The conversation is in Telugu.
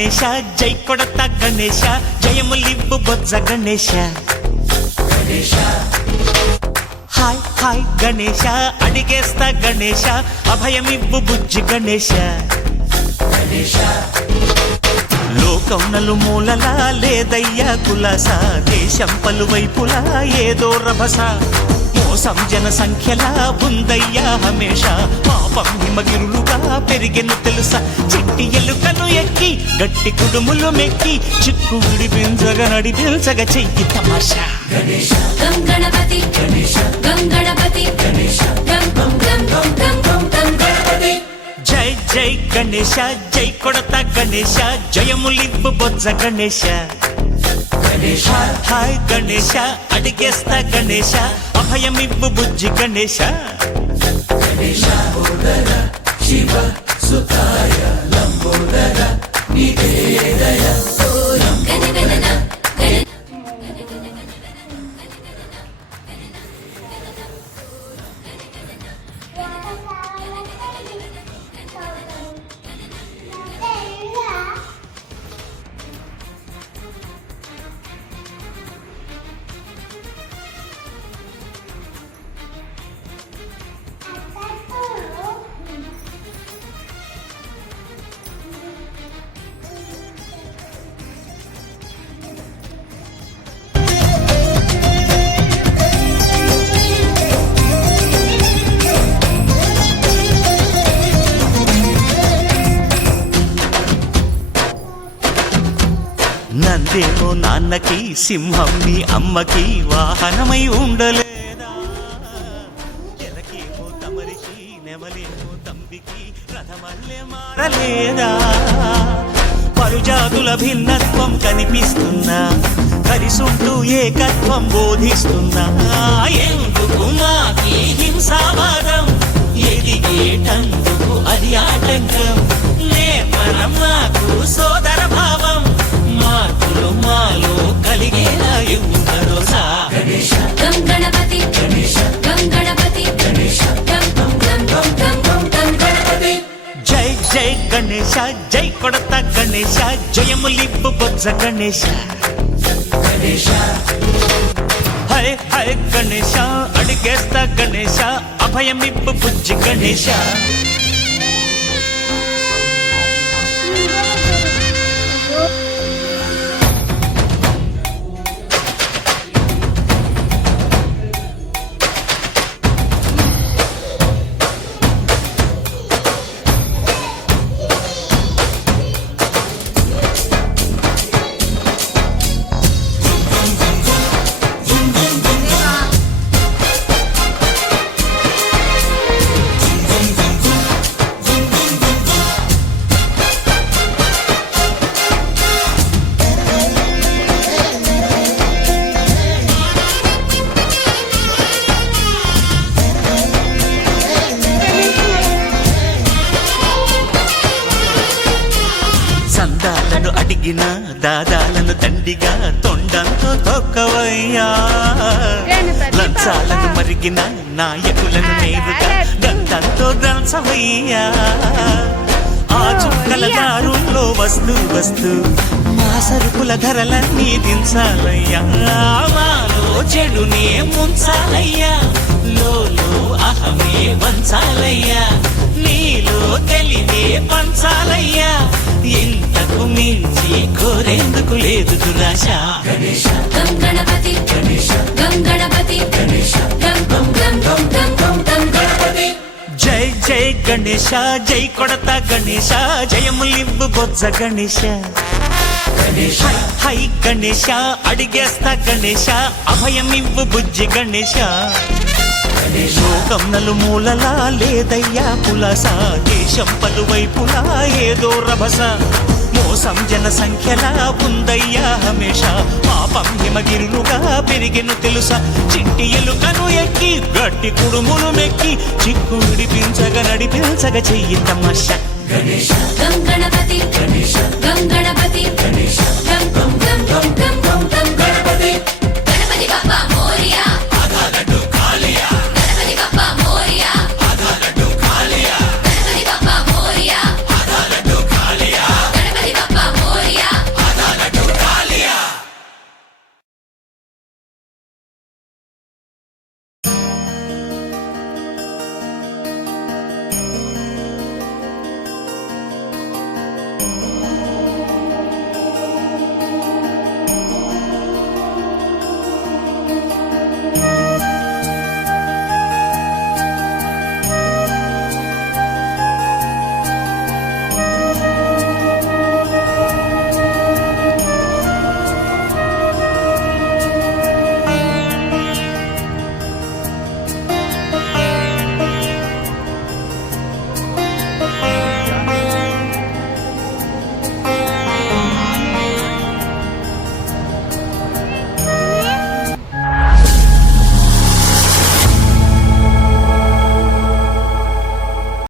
గణేశ జై కొడత గణేశ జయములివ్వు బొజ్జ గణేశ హాయ్ హాయ్ గణేశ అడిగేస్తా గణేశ అభయమివ్వు బుజ్జి గణేశ లోకం నలుమూలలా లేదయ్యా కులాస దేశం పలువైపులా ఏదో రభస మోసం జన సంఖ్యలా ఉందయ్యా హమేష పాపం హిమగిరులుగా పెరిగెను తెలుసా చిట్టి ఎలుకను ఎక్కి గట్టి కుడుములు మెక్కి చిక్కు విడిపించగా నడిపించగా చెయ్యి తమాషా గం గణపతి గం గణపతి గం గం గం గం గం గం గం గణపతి జై జై గణేశ జై కొడత గణేశ జయములివ్వు బొజ్జ గణేశ హాయ్ గణేశ అడిగేస్తా గణేశ అభయమివ్వు బుజ్జి గణేశ శివ సుతాయ లంబోదర నివేదయ నందేమో నాన్నకి సింహం నీ అమ్మకి వాహనమై ఉండలేదా ఎలకేమో తమరికి నెమలేమో తంబికి రథమల్లే మారలేదా పరుజాతుల భిన్నత్వం కనిపిస్తున్నా కలిసుంటూ ఏకత్వం బోధిస్తున్నా ఎందుకు మాకి హింసావాదం ఎదిగేటందుకు అది ఆటంకం నేపరం మాకు సోదర భావం మార్పులు మాలో కలిగేలా ఇవ్వు భరోసా గం గణపతి గం గణపతి గం గం గం గం గం గం గం గణపతి జై జై గణేశ జై కొడత గణేశ జయములివ్వు బొజ్జ గణేశ హై హై గణేశ అడిగేస్తా గణేశ అభయమివ్వు బుజ్జి గణేశ సందాలను అడిగిన దాదాలను దండిగా తొండంతో తొక్కవయ్యా లంచాలను మరిగిన నాయకులను నేరుగా దంతంతో దంచవయ్యా ఆ చుక్కల దారుల్లో వస్తూ వస్తూ మా సరుకుల ధరలన్నీ దించాలయ్యా మాలో చెడునే ముంచాలయ్యా లోలో అహమే వంచాలయ్యా నీలో తెలివే పంచాలయ్యా ఇంతకు మించి కోరేందుకు లేదు దురాశ గం గణపతి గం గణపతి గం గం గం గం గం గం గం గణపతి జై జై గణేశ జై కొడత గణేశ జయములివ్వు బొజ్జ గణేశ హై హై గణేశ అడిగేస్తా గణేశ అభయమివ్వు బుజ్జి గణేశ లోకం నలుమూలలా లేదయ్యా కులాస దేశం పలువైపులా ఏదో రభస మోసం జన సంఖ్యలా ఉందయ్యా హమేష పాపం హిమగిరులుగా పెరిగెను తెలుసా చిట్టి ఎలుకను ఎక్కి గట్టి కుడుములు మెక్కి చిక్కు విడిపించగా నడిపించగా చెయ్యి తమాషా గం గణపతి గం గణపతి